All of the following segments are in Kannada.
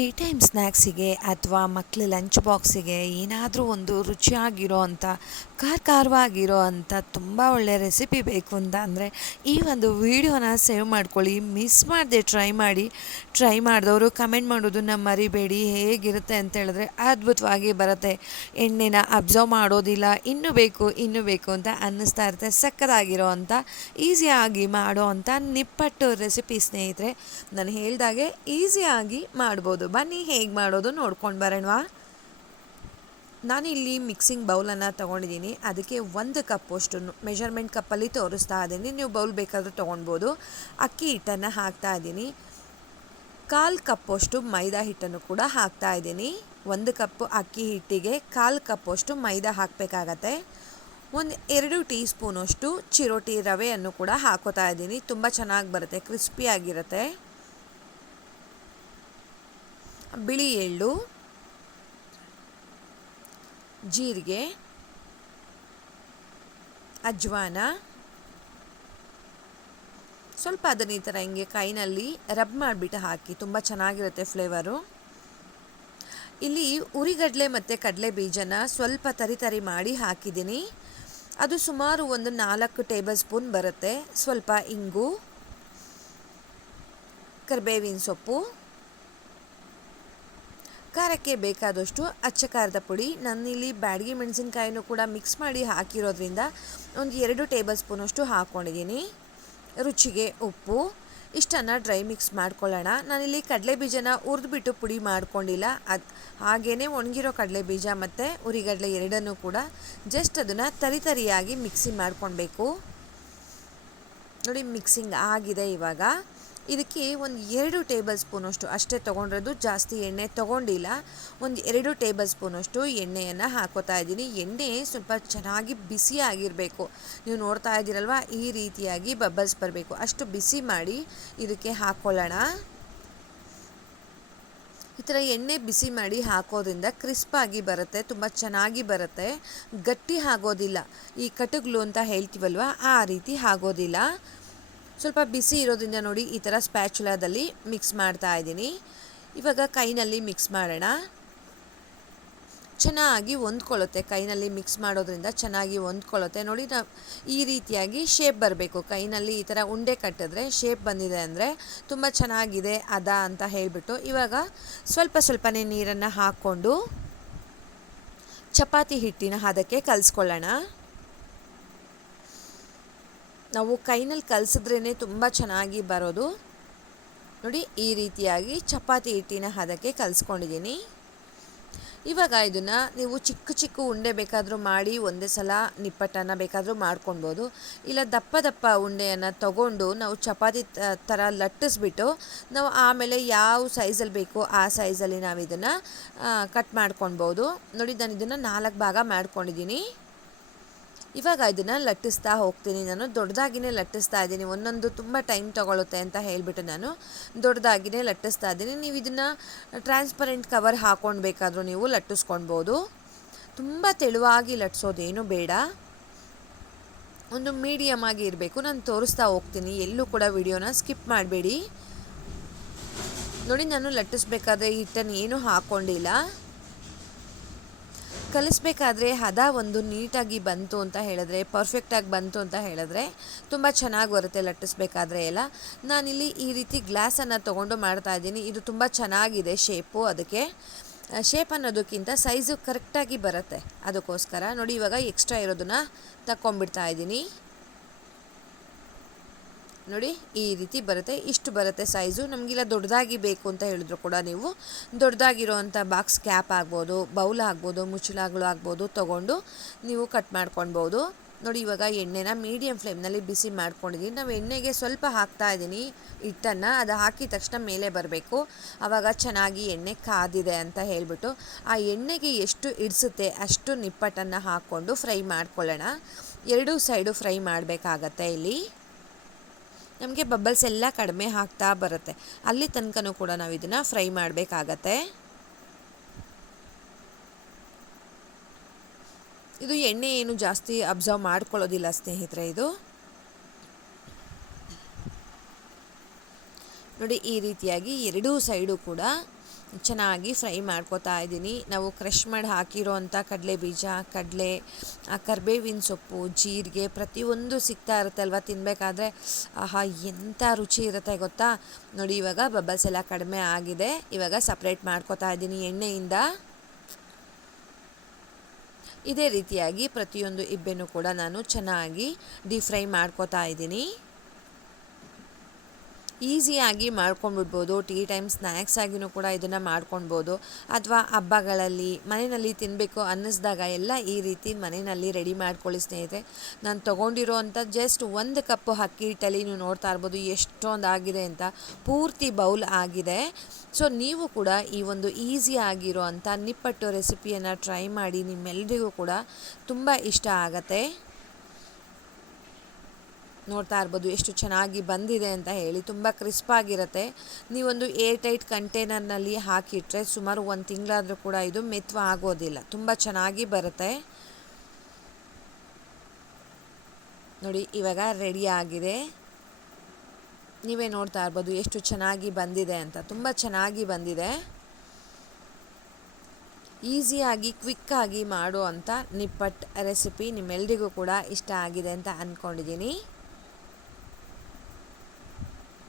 ಟೀ ಟೈಮ್ ಸ್ನ್ಯಾಕ್ಸಿಗೆ ಅಥವಾ ಮಕ್ಕಳ ಲಂಚ್ ಬಾಕ್ಸಿಗೆ ಏನಾದರೂ ಒಂದು ರುಚಿಯಾಗಿರೋ ಅಂಥ ಖಾರವಾಗಿರೋ ಅಂಥ ತುಂಬ ಒಳ್ಳೆಯ ರೆಸಿಪಿ ಬೇಕು ಅಂತ ಅಂದರೆ ಈ ಒಂದು ವಿಡಿಯೋನ ಸೇವ್ ಮಾಡ್ಕೊಳ್ಳಿ, ಮಿಸ್ ಮಾಡದೆ ಟ್ರೈ ಮಾಡಿದವರು ಕಮೆಂಟ್ ಮಾಡೋದನ್ನು ಮರಿಬೇಡಿ. ಹೇಗಿರುತ್ತೆ ಅಂತ ಹೇಳಿದ್ರೆ ಅದ್ಭುತವಾಗಿ ಬರುತ್ತೆ. ಎಣ್ಣೆನ ಅಬ್ಸರ್ವ್ ಮಾಡೋದಿಲ್ಲ, ಇನ್ನೂ ಬೇಕು ಅಂತ ಅನ್ನಿಸ್ತಾ ಇರುತ್ತೆ. ಸಕ್ಕತ್ತಾಗಿರೋ ಅಂಥ ಈಸಿಯಾಗಿ ಮಾಡೋ ಅಂಥ ನಿಪ್ಪಟ್ಟು ರೆಸಿಪಿ ಸ್ನೇಹಿತರೆ. ನಾನು ಹೇಳ್ದಾಗೆ ಈಸಿಯಾಗಿ ಮಾಡ್ಬೋದು. ಬನ್ನಿ ಹೇಗೆ ಮಾಡೋದು ನೋಡ್ಕೊಂಡು ಬರೋಣವಾ. ನಾನಿಲ್ಲಿ ಮಿಕ್ಸಿಂಗ್ ಬೌಲನ್ನು ತೊಗೊಂಡಿದ್ದೀನಿ. ಅದಕ್ಕೆ 1 ಕಪ್ಪಷ್ಟು ಮೆಷರ್ಮೆಂಟ್ ಕಪ್ಪಲ್ಲಿ ತೋರಿಸ್ತಾ ಇದ್ದೀನಿ, ನೀವು ಬೌಲ್ ಬೇಕಾದರೂ ತೊಗೊಳ್ಬೋದು. ಅಕ್ಕಿ ಹಿಟ್ಟನ್ನು ಹಾಕ್ತಾ ಇದ್ದೀನಿ. 1/4 ಕಪ್ಪಷ್ಟು ಮೈದಾ ಹಿಟ್ಟನ್ನು ಕೂಡ ಹಾಕ್ತಾ ಇದ್ದೀನಿ. 1 ಕಪ್ಪು ಅಕ್ಕಿ ಹಿಟ್ಟಿಗೆ 1/4 ಕಪ್ಪಷ್ಟು ಮೈದಾ ಹಾಕಬೇಕಾಗತ್ತೆ. 2 ಟೀ ಸ್ಪೂನಷ್ಟು ಚಿರೋಟಿ ರವೆಯನ್ನು ಕೂಡ ಹಾಕೋತಾ ಇದ್ದೀನಿ. ತುಂಬ ಚೆನ್ನಾಗಿ ಬರುತ್ತೆ, ಕ್ರಿಸ್ಪಿಯಾಗಿರುತ್ತೆ. ಬಿಳಿ ಎಳ್ಳು, ಜೀರಿಗೆ, ಅಜ್ವಾನ, ಸ್ವಲ್ಪ ಅದನ್ನು ಈ ಥರ ಹಿಂಗೆ ಕೈನಲ್ಲಿ ರಬ್ ಮಾಡಿಬಿಟ್ಟು ಹಾಕಿ, ತುಂಬ ಚೆನ್ನಾಗಿರುತ್ತೆ ಫ್ಲೇವರು. ಇಲ್ಲಿ ಉರಿಗಡಲೆ ಮತ್ತು ಕಡಲೆ ಬೀಜನ ಸ್ವಲ್ಪ ತರಿ ಮಾಡಿ ಹಾಕಿದ್ದೀನಿ. ಅದು ಸುಮಾರು ಒಂದು 4 ಟೇಬಲ್ ಸ್ಪೂನ್ ಬರುತ್ತೆ. ಸ್ವಲ್ಪ ಇಂಗು, ಕರಿಬೇವಿನ ಸೊಪ್ಪು, ಖಾರಕ್ಕೆ ಬೇಕಾದಷ್ಟು ಅಚ್ಚ ಖಾರದ ಪುಡಿ. ನಾನಿಲ್ಲಿ ಬ್ಯಾಡಗಿ ಮೆಣಸಿನ್ಕಾಯಿನೂ ಕೂಡ ಮಿಕ್ಸ್ ಮಾಡಿ ಹಾಕಿರೋದ್ರಿಂದ ಒಂದು 2 ಟೇಬಲ್ ಸ್ಪೂನಷ್ಟು ಹಾಕ್ಕೊಂಡಿದ್ದೀನಿ. ರುಚಿಗೆ ಉಪ್ಪು. ಇಷ್ಟನ್ನು ಡ್ರೈ ಮಿಕ್ಸ್ ಮಾಡ್ಕೊಳ್ಳೋಣ. ನಾನಿಲ್ಲಿ ಕಡಲೆ ಬೀಜನ ಹುರಿದ್ಬಿಟ್ಟು ಪುಡಿ ಮಾಡ್ಕೊಂಡಿಲ್ಲ, ಹಾಗೇ ಒಣಗಿರೋ ಕಡಲೆ ಬೀಜ ಮತ್ತು ಉರಿಗಡಲೆ ಎರಡನ್ನೂ ಕೂಡ ಜಸ್ಟ್ ಅದನ್ನು ತರಿಯಾಗಿ ಮಿಕ್ಸಿ ಮಾಡ್ಕೊಳ್ಬೇಕು. ನೋಡಿ, ಮಿಕ್ಸಿಂಗ್ ಆಗಿದೆ. ಇವಾಗ ಇದಕ್ಕೆ ಒಂದು 2 ಟೇಬಲ್ ಸ್ಪೂನಷ್ಟು ಅಷ್ಟೇ ತೊಗೊಂಡಿರೋದು, ಜಾಸ್ತಿ ಎಣ್ಣೆ ತೊಗೊಂಡಿಲ್ಲ. ಒಂದು 2 ಟೇಬಲ್ ಸ್ಪೂನಷ್ಟು ಎಣ್ಣೆಯನ್ನು ಹಾಕೋತಾ ಇದ್ದೀನಿ. ಎಣ್ಣೆ ಸ್ವಲ್ಪ ಚೆನ್ನಾಗಿ ಬಿಸಿಯಾಗಿರಬೇಕು. ನೀವು ನೋಡ್ತಾ ಇದ್ದೀರಲ್ವ, ಈ ರೀತಿಯಾಗಿ ಬಬಲ್ಸ್ ಬರಬೇಕು, ಅಷ್ಟು ಬಿಸಿ ಮಾಡಿ ಇದಕ್ಕೆ ಹಾಕ್ಕೊಳ್ಳೋಣ. ಈ ಥರ ಎಣ್ಣೆ ಬಿಸಿ ಮಾಡಿ ಹಾಕೋದ್ರಿಂದ ಕ್ರಿಸ್ಪಾಗಿ ಬರುತ್ತೆ, ತುಂಬ ಚೆನ್ನಾಗಿ ಬರುತ್ತೆ, ಗಟ್ಟಿ ಆಗೋದಿಲ್ಲ. ಈ ಕಟುಗ್ಲು ಅಂತ ಹೇಳ್ತೀವಲ್ವ, ಆ ರೀತಿ ಆಗೋದಿಲ್ಲ. ಸ್ವಲ್ಪ ಬಿಸಿ ಇರೋದ್ರಿಂದ ನೋಡಿ ಈ ಥರ ಸ್ಪ್ಯಾಚುಲಾದಲ್ಲಿ ಮಿಕ್ಸ್ ಮಾಡ್ತಾ ಇದ್ದೀನಿ. ಇವಾಗ ಕೈನಲ್ಲಿ ಮಿಕ್ಸ್ ಮಾಡೋಣ. ಚೆನ್ನಾಗಿ ಹೊಂದ್ಕೊಳ್ಳುತ್ತೆ, ಕೈನಲ್ಲಿ ಮಿಕ್ಸ್ ಮಾಡೋದ್ರಿಂದ ಚೆನ್ನಾಗಿ ಹೊಂದ್ಕೊಳ್ಳುತ್ತೆ. ನೋಡಿ, ಈ ರೀತಿಯಾಗಿ ಶೇಪ್ ಬರಬೇಕು. ಕೈನಲ್ಲಿ ಈ ಥರ ಉಂಡೆ ಕಟ್ಟಿದ್ರೆ ಶೇಪ್ ಬಂದಿದೆ ಅಂದರೆ ತುಂಬ ಚೆನ್ನಾಗಿದೆ ಅಂತ ಹೇಳಿಬಿಟ್ಟು ಇವಾಗ ಸ್ವಲ್ಪನೇ ನೀರನ್ನು ಹಾಕ್ಕೊಂಡು ಚಪಾತಿ ಹಿಟ್ಟಿನ ಹದಕ್ಕೆ ಕಲಿಸ್ಕೊಳ್ಳೋಣ. ನಾವು ಕೈನಲ್ಲಿ ಕಲಸಿದ್ರೇ ತುಂಬ ಚೆನ್ನಾಗಿ ಬರೋದು. ನೋಡಿ, ಈ ರೀತಿಯಾಗಿ ಚಪಾತಿ ಹಿಟ್ಟಿನ ಹದಕ್ಕೆ ಕಲಿಸ್ಕೊಂಡಿದ್ದೀನಿ. ಇವಾಗ ಇದನ್ನು ನೀವು ಚಿಕ್ಕ ಉಂಡೆ ಬೇಕಾದರೂ ಮಾಡಿ ಒಂದೇ ಸಲ ನಿಪ್ಪಟ್ಟನ್ನು ಬೇಕಾದರೂ ಮಾಡ್ಕೊಳ್ಬೋದು. ಇಲ್ಲ ದಪ್ಪ ಉಂಡೆಯನ್ನು ತಗೊಂಡು ನಾವು ಚಪಾತಿ ಥರ ಲಟ್ಟಿಸ್ಬಿಟ್ಟು ನಾವು ಆಮೇಲೆ ಯಾವ ಸೈಜಲ್ಲಿ ಬೇಕೋ ಆ ಸೈಜಲ್ಲಿ ನಾವು ಇದನ್ನು ಕಟ್ ಮಾಡ್ಕೊಳ್ಬೋದು. ನೋಡಿ, ನಾನು ಇದನ್ನು 4 ಭಾಗ ಮಾಡ್ಕೊಂಡಿದ್ದೀನಿ. ಇವಾಗ ಇದನ್ನು ಲಟ್ಟಿಸ್ತಾ ಹೋಗ್ತೀನಿ. ನಾನು ದೊಡ್ಡದಾಗಿಯೇ ಲಟ್ಟಿಸ್ತಾ ಇದ್ದೀನಿ, ಒಂದೊಂದು ತುಂಬ ಟೈಮ್ ತೊಗೊಳುತ್ತೆ ಅಂತ ಹೇಳಿಬಿಟ್ಟು ನಾನು ದೊಡ್ಡದಾಗಿಯೇ ಲಟ್ಟಿಸ್ತಾ ಇದ್ದೀನಿ. ನೀವು ಇದನ್ನು ಟ್ರಾನ್ಸ್ಪರೆಂಟ್ ಕವರ್ ಹಾಕ್ಕೊಂಡು ಬೇಕಾದರೂ ನೀವು ಲಟ್ಟಿಸ್ಕೊಳ್ಬೋದು. ತುಂಬ ತೆಳುವಾಗಿ ಲಟ್ಟಿಸೋದೇನು ಬೇಡ, ಒಂದು ಮೀಡಿಯಮ್ ಆಗಿ ಇರಬೇಕು. ನಾನು ತೋರಿಸ್ತಾ ಹೋಗ್ತೀನಿ, ಎಲ್ಲೂ ಕೂಡ ವಿಡಿಯೋನ ಸ್ಕಿಪ್ ಮಾಡಬೇಡಿ. ನೋಡಿ, ನಾನು ಲಟ್ಟಿಸ್ಬೇಕಾದ್ರೆ ಹಿಟ್ಟನ್ನು ಏನೂ ಹಾಕ್ಕೊಂಡಿಲ್ಲ. ಕಲಿಸ್ಬೇಕಾದ್ರೆ ಹದ ಒಂದು ನೀಟಾಗಿ ಬಂತು ಅಂತ ಹೇಳಿದ್ರೆ, ಪರ್ಫೆಕ್ಟಾಗಿ ಬಂತು ಅಂತ ಹೇಳಿದ್ರೆ ತುಂಬ ಚೆನ್ನಾಗಿ ಬರುತ್ತೆ ಲಟ್ಟಿಸ್ಬೇಕಾದ್ರೆ ಎಲ್ಲ. ನಾನಿಲ್ಲಿ ಈ ರೀತಿ ಗ್ಲಾಸನ್ನು ತೊಗೊಂಡು ಮಾಡ್ತಾ ಇದ್ದೀನಿ. ಇದು ತುಂಬ ಚೆನ್ನಾಗಿದೆ ಶೇಪು. ಅದಕ್ಕೆ ಶೇಪ್ ಅನ್ನೋದಕ್ಕಿಂತ ಸೈಜು ಕರೆಕ್ಟಾಗಿ ಬರುತ್ತೆ, ಅದಕ್ಕೋಸ್ಕರ. ನೋಡಿ, ಇವಾಗ ಎಕ್ಸ್ಟ್ರಾ ಇರೋದನ್ನು ತಗೊಂಡ್ಬಿಡ್ತಾ ಇದ್ದೀನಿ. ನೋಡಿ, ಈ ರೀತಿ ಬರುತ್ತೆ, ಇಷ್ಟು ಬರುತ್ತೆ ಸೈಜು. ನಮಗಿಲ್ಲ ದೊಡ್ಡದಾಗಿ ಬೇಕು ಅಂತ ಹೇಳಿದ್ರು ಕೂಡ ನೀವು ದೊಡ್ಡದಾಗಿರೋವಂಥ ಬಾಕ್ಸ್ ಕ್ಯಾಪ್ ಆಗ್ಬೋದು, ಬೌಲ್ ಆಗ್ಬೋದು, ಮುಚ್ಚಳಗಳು ಆಗ್ಬೋದು ತೊಗೊಂಡು ನೀವು ಕಟ್ ಮಾಡ್ಕೊಳ್ಬೋದು. ನೋಡಿ, ಇವಾಗ ಎಣ್ಣೆನ ಮೀಡಿಯಮ್ ಫ್ಲೇಮ್ನಲ್ಲಿ ಬಿಸಿ ಮಾಡ್ಕೊಂಡಿದ್ದೀನಿ. ನಾವು ಎಣ್ಣೆಗೆ ಸ್ವಲ್ಪ ಹಾಕ್ತಾ ಇದ್ದೀನಿ ಹಿಟ್ಟನ್ನು, ಅದು ಹಾಕಿದ ತಕ್ಷಣ ಮೇಲೆ ಬರಬೇಕು, ಆವಾಗ ಚೆನ್ನಾಗಿ ಎಣ್ಣೆ ಕಾದಿದೆ ಅಂತ ಹೇಳಿಬಿಟ್ಟು. ಆ ಎಣ್ಣೆಗೆ ಎಷ್ಟು ಇಡಿಸುತ್ತೆ ಅಷ್ಟು ನಿಪ್ಪಟ್ಟನ್ನು ಹಾಕ್ಕೊಂಡು ಫ್ರೈ ಮಾಡ್ಕೊಳ್ಳೋಣ. 2 ಸೈಡು ಫ್ರೈ ಮಾಡಬೇಕಾಗತ್ತೆ. ಇಲ್ಲಿ ನಮಗೆ ಬಬಲ್ಸ್ ಎಲ್ಲ ಕಡಿಮೆ ಆಗ್ತಾ ಬರುತ್ತೆ, ಅಲ್ಲಿ ತನಕನೂ ಕೂಡ ನಾವು ಇದನ್ನು ಫ್ರೈ ಮಾಡಬೇಕಾಗತ್ತೆ. ಇದು ಎಣ್ಣೆ ಏನು ಜಾಸ್ತಿ ಅಬ್ಸರ್ವ್ ಮಾಡ್ಕೊಳ್ಳೋದಿಲ್ಲ ಸ್ನೇಹಿತರೆ. ಇದು ನೋಡಿ, ಈ ರೀತಿಯಾಗಿ 2 ಸೈಡು ಕೂಡ ಚೆನ್ನಾಗಿ ಫ್ರೈ ಮಾಡ್ಕೊತಾ ಇದ್ದೀನಿ. ನಾವು ಕ್ರಷ್ ಮಾಡಿ ಹಾಕಿರೋ ಅಂಥ ಕಡಲೆ ಬೀಜ, ಕಡಲೆ, ಕರಿಬೇವಿನ ಸೊಪ್ಪು, ಜೀರಿಗೆ ಪ್ರತಿಯೊಂದು ಸಿಗ್ತಾ ಇರುತ್ತೆ ಅಲ್ವಾ ತಿನ್ನಬೇಕಾದ್ರೆ. ಆಹಾ ಎಂಥ ರುಚಿ ಇರುತ್ತೆ ಗೊತ್ತಾ. ನೋಡಿ ಇವಾಗ ಬಬಲ್ಸ್ ಎಲ್ಲ ಕಡಿಮೆ ಆಗಿದೆ. ಇವಾಗ ಸಪ್ರೇಟ್ ಮಾಡ್ಕೊತಾ ಇದ್ದೀನಿ ಎಣ್ಣೆಯಿಂದ. ಇದೇ ರೀತಿಯಾಗಿ ಪ್ರತಿಯೊಂದು ಇಬ್ಬೆನೂ ಕೂಡ ನಾನು ಚೆನ್ನಾಗಿ ಡೀಪ್ ಫ್ರೈ ಮಾಡ್ಕೊತಾ ಇದ್ದೀನಿ. ಈಸಿಯಾಗಿ ಮಾಡ್ಕೊಂಡ್ಬಿಡ್ಬೋದು. ಟೀ ಟೈಮ್ ಸ್ನ್ಯಾಕ್ಸ್ ಆಗಿಯೂ ಕೂಡ ಇದನ್ನು ಮಾಡ್ಕೊಳ್ಬೋದು. ಅಥವಾ ಹಬ್ಬಗಳಲ್ಲಿ ಮನೆಯಲ್ಲಿ ತಿನ್ನಬೇಕು ಅನ್ನಿಸ್ದಾಗ ಎಲ್ಲ ಈ ರೀತಿ ಮನೆಯಲ್ಲಿ ರೆಡಿ ಮಾಡ್ಕೊಳ್ಳಿ ಸ್ನೇಹಿತರೆ. ನಾನು ತೊಗೊಂಡಿರೋ ಅಂಥ ಜಸ್ಟ್ 1 ಕಪ್ಪು ಅಕ್ಕಿ ಹಿಟ್ಟಲ್ಲಿ ನೀವು ನೋಡ್ತಾ ಇರ್ಬೋದು ಎಷ್ಟೊಂದು ಆಗಿದೆ ಅಂತ. ಪೂರ್ತಿ ಬೌಲ್ ಆಗಿದೆ. ಸೊ ನೀವು ಕೂಡ ಈ ಒಂದು ಈಸಿ ಆಗಿರೋ ಅಂಥ ನಿಪ್ಪಟ್ಟು ರೆಸಿಪಿಯನ್ನು ಟ್ರೈ ಮಾಡಿ. ನಿಮ್ಮೆಲ್ಲರಿಗೂ ಕೂಡ ತುಂಬ ಇಷ್ಟ ಆಗತ್ತೆ. ನೋಡ್ತಾ ಇರ್ಬೋದು ಎಷ್ಟು ಚೆನ್ನಾಗಿ ಬಂದಿದೆ ಅಂತ ಹೇಳಿ. ತುಂಬ ಕ್ರಿಸ್ಪಾಗಿರುತ್ತೆ. ನೀವೊಂದು ಏರ್ ಟೈಟ್ ಕಂಟೈನರ್ನಲ್ಲಿ ಹಾಕಿಟ್ರೆ ಸುಮಾರು 1 ತಿಂಗಳಾದರೂ ಕೂಡ ಇದು ಮೆತ್ತವ ಆಗೋದಿಲ್ಲ. ತುಂಬ ಚೆನ್ನಾಗಿ ಬರುತ್ತೆ. ನೋಡಿ ಇವಾಗ ರೆಡಿ ಆಗಿದೆ. ನೀವೇ ನೋಡ್ತಾ ಇರ್ಬೋದು ಎಷ್ಟು ಚೆನ್ನಾಗಿ ಬಂದಿದೆ ಅಂತ. ತುಂಬ ಚೆನ್ನಾಗಿ ಬಂದಿದೆ. ಈಸಿಯಾಗಿ ಕ್ವಿಕ್ಕಾಗಿ ಮಾಡೋ ಅಂಥ ನಿಪ್ಪಟ್ಟು ರೆಸಿಪಿ ನಿಮ್ಮೆಲ್ಲರಿಗೂ ಕೂಡ ಇಷ್ಟ ಆಗಿದೆ ಅಂತ ಅಂದ್ಕೊಂಡಿದ್ದೀನಿ.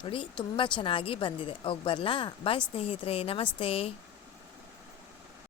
ನೋಡಿ ತುಂಬ ಚೆನ್ನಾಗಿ ಬಂದಿದೆ. ಹೋಗಿ ಬರಲಾ? ಬಾಯ್ ಸ್ನೇಹಿತರೆ, ನಮಸ್ತೆ.